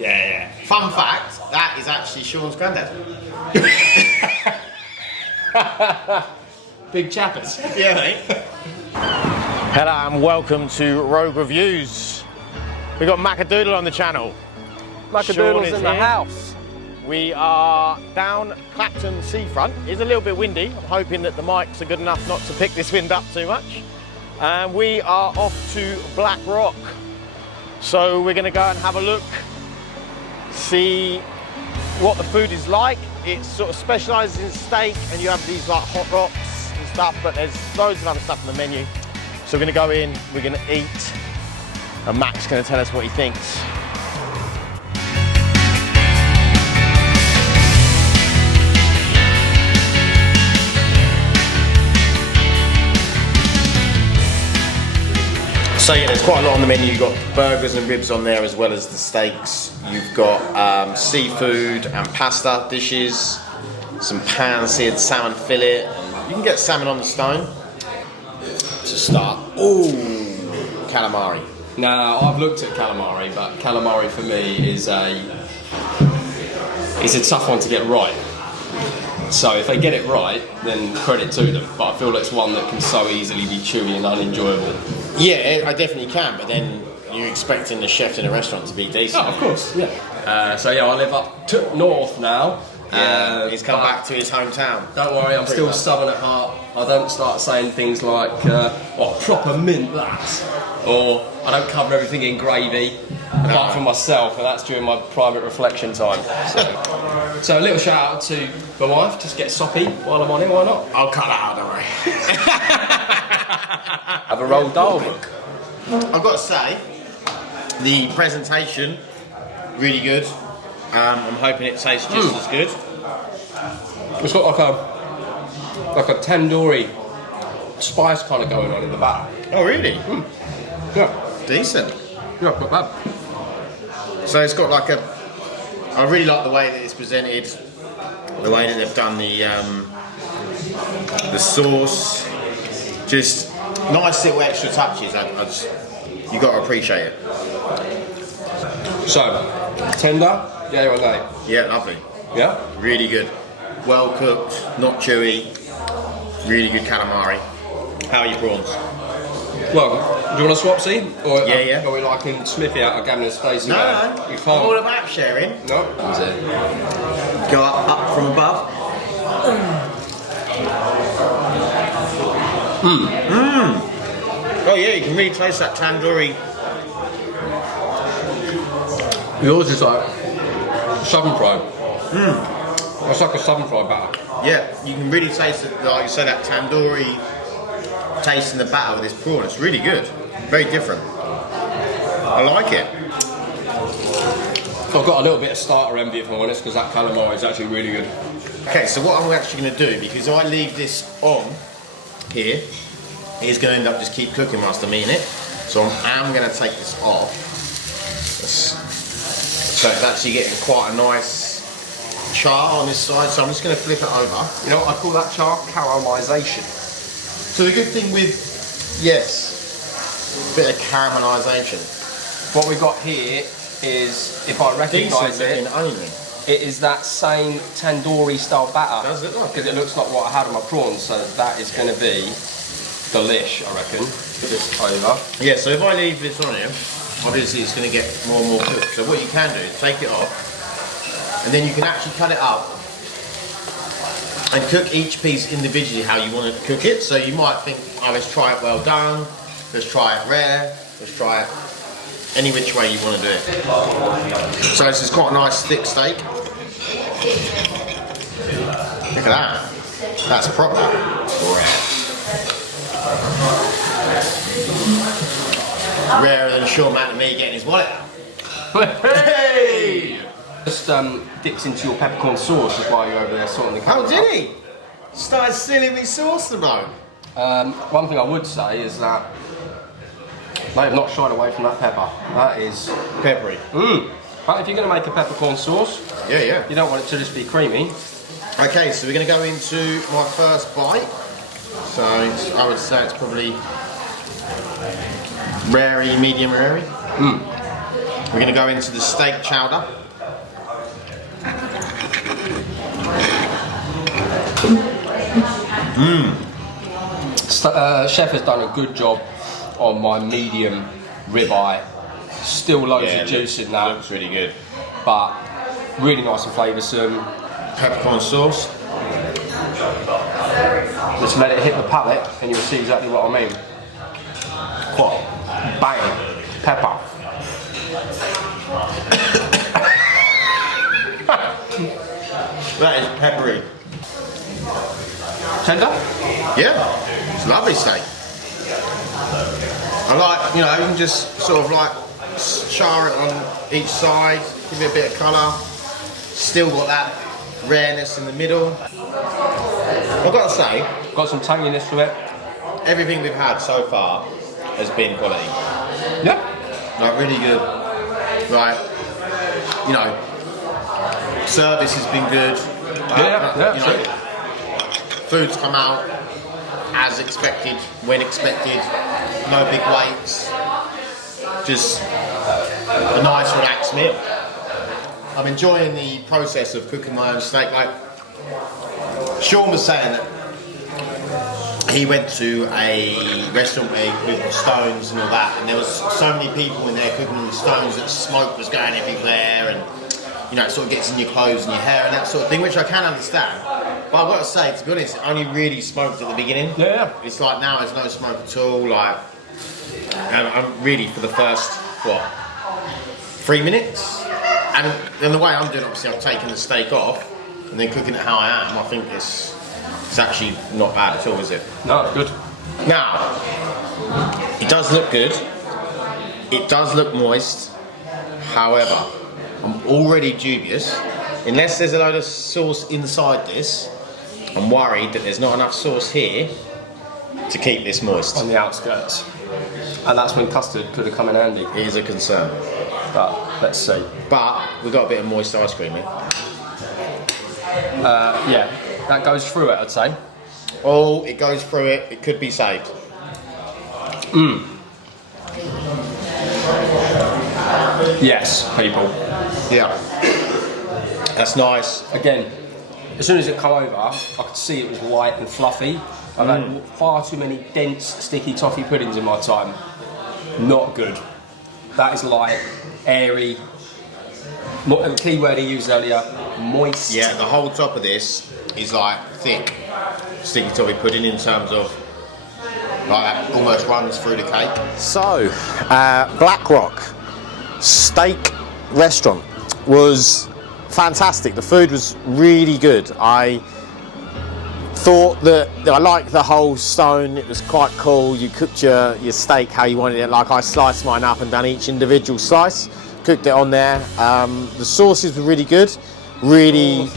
Yeah. Fun fact, that is actually Sean's granddad. Big chappers. Yeah, mate. Hello and welcome to Rogue Reviews. We've got Macadoodle on the channel. Macadoodle's in the house. We are down Clacton seafront. It's a little bit windy. I'm hoping that the mics are good enough not to pick this wind up too much. And we are off to Black Rock. So we're going to go and have a look, see what the food is like. It sort of specialises in steak, and you have these like hot rocks and stuff, but there's loads of other stuff on the menu. So we're going to go in, we're going to eat, and Mac's going to tell us what he thinks. So yeah, there's quite a lot on the menu. You've got burgers and ribs on there as well as the steaks. You've got seafood and pasta dishes, some pan-seared salmon fillet, and you can get salmon on the stone. To start, ooh, calamari. Now, I've looked at calamari, but calamari for me is a tough one to get right. So if they get it right, then credit to them. But I feel it's one that can so easily be chewy and unenjoyable. Yeah, I definitely can, but then you're expecting the chef in a restaurant to be decent. Oh, of course, yeah. So yeah, I live up to north now. He's come back to his hometown. Don't worry, I'm still stubborn at heart. I don't start saying things like, proper mint that, or I don't cover everything in gravy, apart from myself, and that's during my private reflection time. So a little shout out to my wife, just get soppy while I'm on it, why not? I'll cut that out, don't worry. Have a rolled dog. I've got to say, the presentation, really good. I'm hoping it tastes just as good. It's got like a tandoori spice kind of going on in the batter. Oh really? Yeah. Decent. Yeah, not bad. So it's got like I really like the way that it's presented, the way that they've done the sauce. Just nice little extra touches. You got to appreciate it. So, tender, yeah or nay? Yeah, lovely. Yeah? Really good. Well cooked, not chewy. Really good calamari. How are your prawns? Well, do you want a swap, see? Or, Yeah. Are we like in Smithy out of Gavin and Stacey? No. You I'm can't. all about sharing. No? That's it. Go up from above. Oh yeah, you can really taste that tandoori. Yours is like southern fried. It's like a southern fried batter. Yeah, you can really taste it, like you said, that tandoori taste in the batter with this prawn. It's really good. Very different. I like it. I've got a little bit of starter envy if I'm honest, because that calamari is actually really good. Okay, so what I'm actually going to do, because if I leave this on here, it's going to end up just keep cooking whilst I'm eating it. So I'm going to take this off. So it's actually getting quite a nice char on this side, so I'm just going to flip it over. You know what I call that char? Caramelisation. So the good thing with, yes, a bit of caramelisation. What we've got here is, if I recognise it, it is that same tandoori style batter. Does it look? Because it looks like what I had on my prawns, so that is going to be delish, I reckon. This over. Yeah, so if I leave this on here, obviously it's going to get more and more cooked. So what you can do is take it off, and then you can actually cut it up and cook each piece individually how you want to cook it. So you might think, oh, let's try it well done, let's try it rare, let's try it any which way you want to do it. So this is quite a nice thick steak. Look at that. That's proper rare. Rarer than Sean Matt and me getting his wallet out. Hey! Just dips into your peppercorn sauce is while you're over there sorting the camera. Oh, did he? Started stealing me sauce tomorrow. One thing I would say is that they have not shied away from that pepper. That is Peppery. But if you're going to make a peppercorn sauce, Yeah. you don't want it to just be creamy. Okay, so we're going to go into my first bite. So I would say it's probably rarey, medium rarey. We're going to go into the steak chowder. Chef has done a good job on my medium ribeye. Still loads of juice in that. Looks really good. But really nice and flavoursome. Peppercorn sauce. Just let it hit the palate and you'll see exactly what I mean. What? Bang. Pepper. That is peppery. Tender? Yeah, it's a lovely steak. I like, you know, you can just sort of like char it on each side, give it a bit of colour. Still got that rareness in the middle. I've got to say, Got some tanginess to it. everything we've had so far has been quality. Yeah. Like really good. Right, you know, service has been good. You know, food's come out as expected, when expected. No big waits. Just a nice, relaxed meal. I'm enjoying the process of cooking my own steak. Like Sean was saying that he went to a restaurant with stones and all that, and there was so many people in there cooking on the stones that smoke was going everywhere, and you know, it sort of gets in your clothes and your hair and that sort of thing, which I can understand. But I've got to say, to be honest, it only really smoked at the beginning. Yeah. It's like now there's no smoke at all. Like, and I'm really for the first 3 minutes, and the way I'm doing, obviously, I've taken the steak off and then cooking it how I am. I think it's actually not bad at all, is it? No, it's good. Now, it does look good. It does look moist. However, I'm already dubious. Unless there's a load of sauce inside this, I'm worried that there's not enough sauce here to keep this moist. On the outskirts. And that's when custard could have come in handy. It is a concern. But let's see. But we've got a bit of moist ice cream here. Yeah, that goes through it, I'd say. Oh, it goes through it. It could be saved. Yes, people. Yeah. That's nice. Again, as soon as it came over, I could see it was light and fluffy. I've had far too many dense, sticky toffee puddings in my time. Not good. That is light, airy. The key word he used earlier, moist. Yeah, the whole top of this is like thick, sticky toffee pudding in terms of like that almost runs through the cake. So, Black Rock Steak Restaurant was fantastic. The food was really good. I thought that I liked the whole stone. It was quite cool. You cooked your steak how you wanted it. Like I sliced mine up and done each individual slice, cooked it on there. The sauces were really good. Really,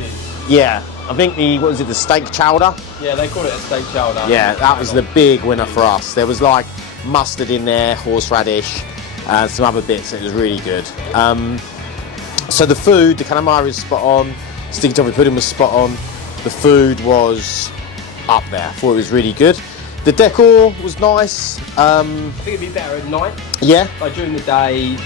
yeah. I think the steak chowder? Yeah, they call it a steak chowder. Yeah, that was the big winner for us. There was like mustard in there, horseradish, and some other bits. It was really good. So the food, the calamari was spot on. Sticky toffee pudding was spot on. The food was up there. I thought it was really good. The decor was nice. I think it'd be better at night. Yeah. Like during the day,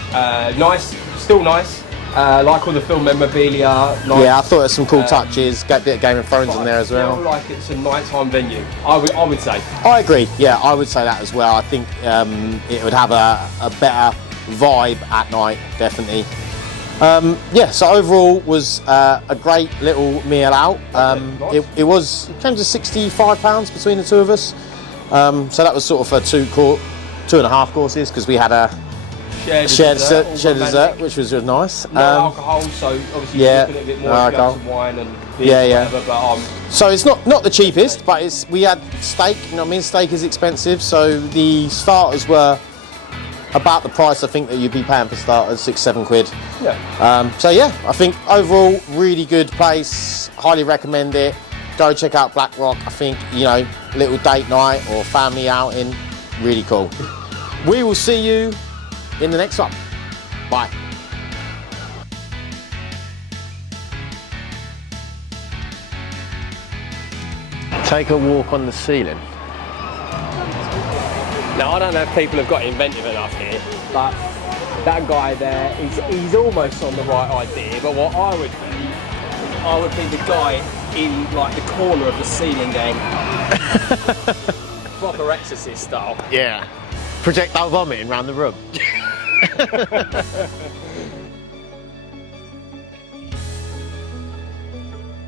nice, still nice. Like all the film memorabilia. Nice. Yeah, I thought there's some cool touches. Got a bit of Game of Thrones in there as well. I feel like it's a nighttime venue. I would say. I agree. Yeah, I would say that as well. I think it would have a better vibe at night, definitely. Yeah, so overall was a great little meal out. Nice. It came to £65 between the two of us. So that was sort of for 2.5 courses because we had a shared dessert, which was nice. No alcohol, so obviously you're looking at a bit more alcohol. Some wine and beer, whatever, but so it's not the cheapest, but we had steak. You know what I mean? Steak is expensive, so the starters were about the price I think that you'd be paying for starters, £6-7. yeah. So yeah, I think overall really good place. Highly recommend it. Go check out Black Rock. I think, you know, little date night or family outing, really cool. We will see you in the next one. Bye. Take a walk on the ceiling. Now I don't know if people have got inventive enough here, but that guy there, he's almost on the right idea, but what I would be the guy in like the corner of the ceiling going proper exorcist style. Yeah. Projectile vomiting around the room.